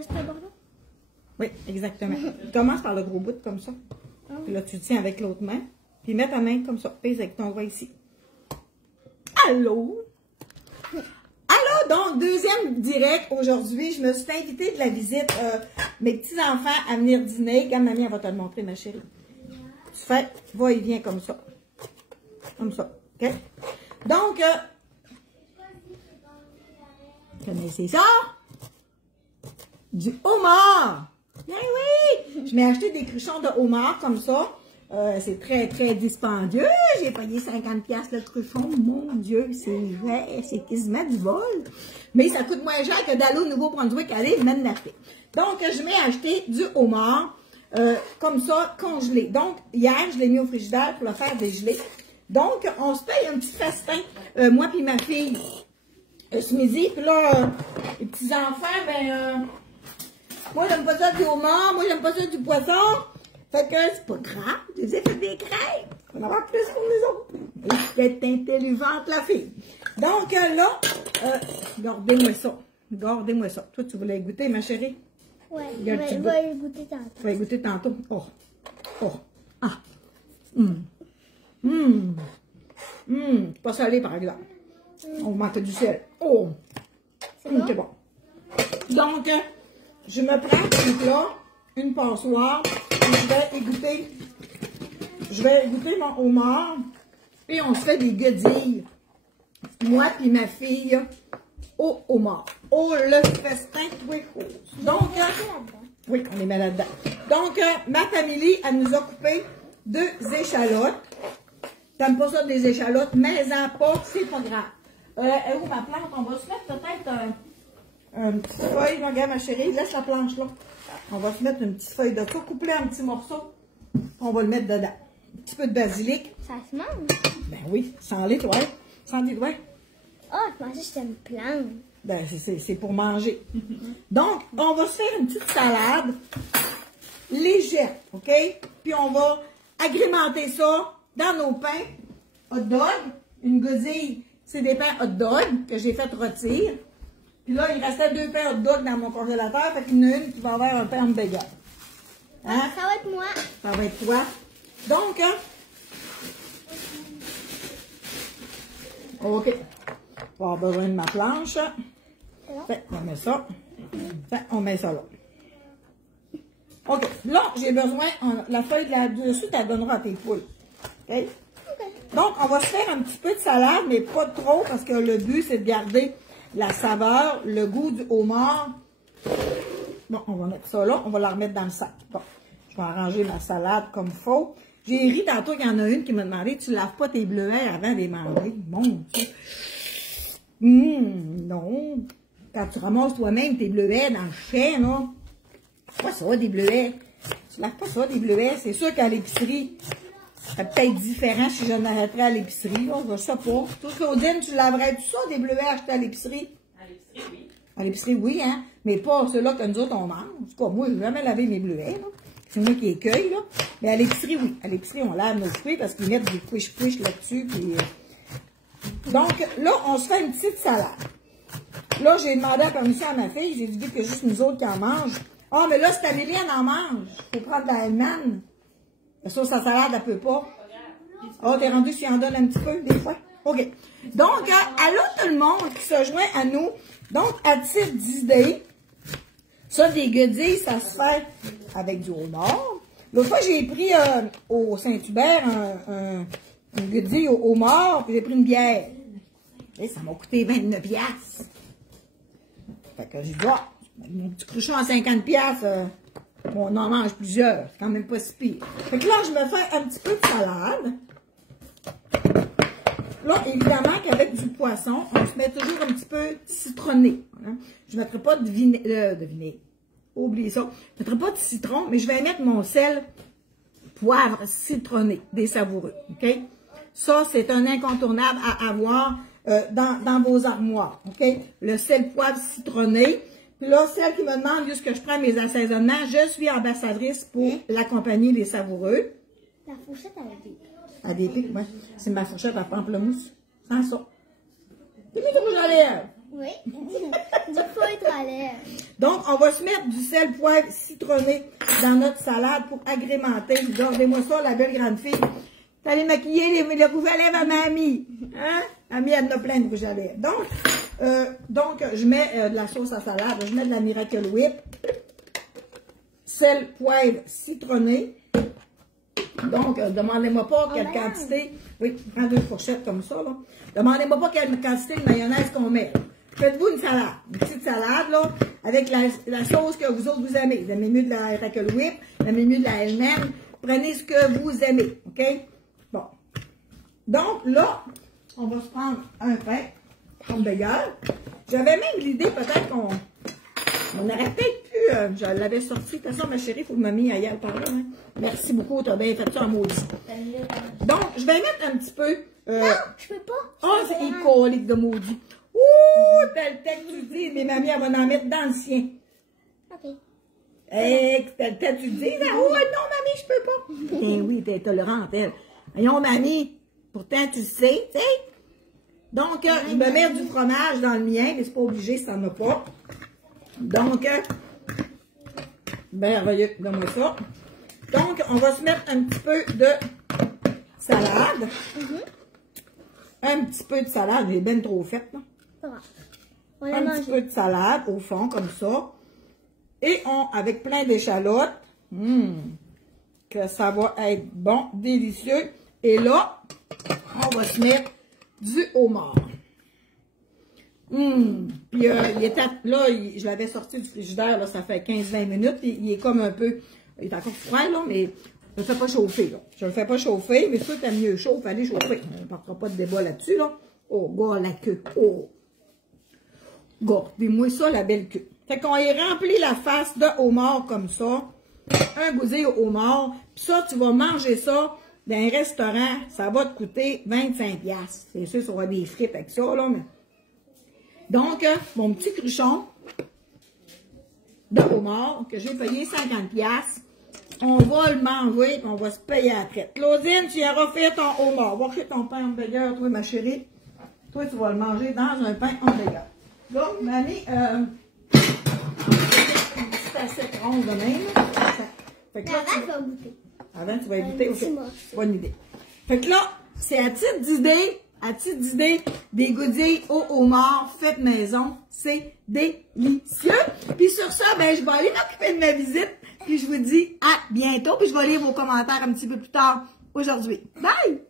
de ce bord-là? Oui, exactement. Tu commences par le gros bout comme ça. Puis là, tu tiens avec l'autre main. Puis mets ta main comme ça. Pèse avec ton doigt ici. Allô? Allô, donc, deuxième direct aujourd'hui. Je me suis fait inviter de la visite mes petits-enfants à venir dîner. Regarde, mamie, elle va te le montrer, ma chérie. Tu fais va-et-vient comme ça. Comme ça. OK? Donc, connaissez ça? Du homard. Ben oui! Je m'ai acheté des cruchons de homard comme ça. C'est très, très dispendieux. J'ai payé 50$ le cruchon. Mon Dieu, c'est vrai. C'est quasiment du vol. Mais ça coûte moins cher que d'aller au Nouveau-Brunswick, aller même l'acheter. Donc, je m'ai acheté du homard comme ça, congelé. Donc, hier, je l'ai mis au frigidaire pour le faire dégeler. Donc, on se paye un petit festin, moi puis ma fille, ce midi. Puis là, les petits-enfants, ben... moi, j'aime pas ça du homard, moi, j'aime pas ça du poisson. Fait que c'est pas grave, je les ai fait des crêpes. On en aura plus pour nous autres. Elle est intelligente, la fille. Donc là, gardez-moi ça. Gardez-moi ça. Toi, tu voulais goûter, ma chérie? Oui, je vais goûter tantôt. Tu vas goûter tantôt? Oh. Oh. Ah. C'est pas salé, par exemple. On manque du sel. Oh. C'est bon? Bon. Donc, je me prends là, une passoire, et je vais égoutter mon homard, et on se fait des guedilles, moi et ma fille, au homard. Oh, le festin, oui. Donc, oui, on les met là-dedans. Donc, ma famille, elle nous a coupé 2 échalotes. T'aimes pas ça des échalotes, mais en pas, c'est pas grave. Et où ma plante? On va se mettre peut-être une petite feuille, regarde ma chérie, laisse la planche là. On va se mettre une petite feuille de ça, couper en petits morceaux. On va le mettre dedans. Un petit peu de basilic. Ça se mange? Ben oui, sans les doigts. Sans les doigts. Ah, je pensais que c'était une plante. Ben, c'est pour manger. Donc, on va se faire une petite salade légère, OK? Puis on va agrémenter ça dans nos pains hot dog. Une godille, c'est des pains hot dog que j'ai fait rôtir. Puis là, il restait 2 pains hot dog dans mon congélateur. Fait qu'il y en a une qui va avoir un pain hamburger. Hein? Ça va être moi. Ça va être toi. Donc, OK. On va avoir besoin de ma planche. Fait, on met ça. Fait, on met ça là. OK. Là, j'ai besoin, la feuille de là-dessus, tu la donneras à tes poules. OK? Donc, on va se faire un petit peu de salade, mais pas trop, parce que le but, c'est de garder la saveur, le goût du homard. Bon, on va mettre ça là. On va la remettre dans le sac. Bon, je vais arranger ma salade comme il faut. J'ai ri tantôt qu'il y en a une qui m'a demandé, tu laves pas tes bleuets avant de les manger. Mon Dieu. Non. Quand tu ramasses toi-même tes bleuets dans le champ, là, c'est pas ça, des bleuets. Tu laves pas ça, des bleuets. C'est sûr qu'à l'épicerie, c'est peut-être différent si je n'arrêterais à l'épicerie. Je sais pas. Toi, Claudine, tu laverais tout ça, des bleuets achetés à l'épicerie? À l'épicerie, oui. À l'épicerie, oui, hein. Mais pas ceux-là que nous autres, on mange. En tout cas, moi, je n'ai jamais lavé mes bleuets, là. C'est moi qui écueille, là. Mais à l'épicerie, oui. À l'épicerie, on lave nos fruits parce qu'ils mettent des push-push là-dessus. Puis, donc, là, on se fait une petite salade. Là, j'ai demandé la permission à ma fille. J'ai dit que juste nous autres qui en mangent. Ah, mais là, cette Amélie, elle en mange. Il faut prendre de la Hellman. La sauce à salade, elle peut pas. Ah, t'es rendu s'il en donne un petit peu, des fois. OK. Donc, allô tout le monde qui se joint à nous. Donc, à titre d'idée, ça, des guedilles, ça se fait avec du homard. L'autre fois, j'ai pris au Saint-Hubert un guedille au homard, puis j'ai pris une bière. Et ça m'a coûté 29$. Fait que j'ai dit, ah, mon petit cruchon à 50$, on en mange plusieurs. C'est quand même pas si pire. Fait que là, je me fais un petit peu de salade. Là, évidemment qu'avec du poisson, on se met toujours un petit peu citronné. Hein? Je ne mettrai pas de vinaigre. Oubliez ça. Je ne mettrai pas de citron, mais je vais mettre mon sel poivre citronné, des savoureux. OK? Ça, c'est un incontournable à avoir dans vos armoires. OK? Le sel poivre citronné. Puis là, celle qui me demande juste que je prends mes assaisonnements, je suis ambassadrice pour la compagnie Les Savoureux. La fourchette avec des pics. À des pics, oui. C'est ma fourchette à pamplemousse. Sans ça. C'est mis du rouge à lèvres. Oui. Du feutre à lèvres. Donc, on va se mettre du sel, poivre, citronné dans notre salade pour agrémenter. Regardez-moi ça, la belle grande fille. T'as allé maquiller les rouges à lèvres à mamie. Hein? Mamie, elle en a plein de rouges à lèvres. Donc, je mets de la sauce à salade. Je mets de la Miracle Whip. Sel, poivre, citronné. Donc, demandez-moi pas quelle quantité. Oui, prends 2 fourchettes comme ça, là. Demandez-moi pas quelle quantité de mayonnaise qu'on met. Faites-vous une salade. Une petite salade, là, avec la sauce que vous autres vous aimez. Vous aimez mieux de la Miracle Whip, vous aimez mieux de la Hellmann's. Prenez ce que vous aimez, OK? Bon. Donc, là, on va se prendre un pain, hamburger. J'avais même l'idée, peut-être qu'on aurait peut-être pu, je l'avais sorti. De toute façon, ma chérie, il faut que mamie aille par là. Hein. Merci beaucoup, t'as bien fait ça en maudit. Donc, je vais mettre un petit peu... non, je peux pas. Oh, c'est écolique de maudit. Ouh, tel que tu dis, mais mamie, elle va en mettre dans le sien. OK. Tel que tu dis, là. Oh, non, mamie, je peux pas. Eh oui, t'es tolérante, elle. Voyons, mamie, pourtant, tu sais, tu sais. Donc, je me mets du fromage dans le mien, mais c'est pas obligé si t'en as pas. Donc, merveilleux, donne-moi ça. Donc, on va se mettre un petit peu de salade. Un petit peu de salade, j'ai bien trop fait, là. Un petit peu de salade au fond, comme ça. Et avec plein d'échalotes. Que ça va être bon, délicieux. Et là, on va se mettre du homard. Puis il était là, je l'avais sorti du frigidaire, là, ça fait 15-20 minutes. Il est comme un peu, il est encore frais, là, mais je le fais pas chauffer, là. Je le fais pas chauffer, mais si tu aimes mieux chaud, fallait chauffer. On ne partira pas de débat là-dessus, là. Oh, gars, la queue. Oh. Regardez-moi ça, la belle queue. Fait qu'on y remplit la face de homard comme ça. Un goûter au homard. Puis ça, tu vas manger ça dans un restaurant. Ça va te coûter 25$. C'est sûr, ça aura des frites avec ça, là. Mais... Donc, mon petit cruchon de homard que j'ai payé 50$. On va le manger et on va se payer après. Claudine, tu y auras fait ton homard. Va faire ton pain hamburger, toi, ma chérie. Toi, tu vas le manger dans un pain hamburger. Donc, mamie, c'est assez ronde de même. Fait que là, Avant, tu vas goûter. Avant, tu vas y goûter. Okay. Bonne idée. Fait que là, c'est à titre d'idée, des goodies au homard faites maison. C'est délicieux. Puis sur ça, ben, je vais aller m'occuper de ma visite. Puis je vous dis à bientôt. Puis je vais lire vos commentaires un petit peu plus tard aujourd'hui. Bye!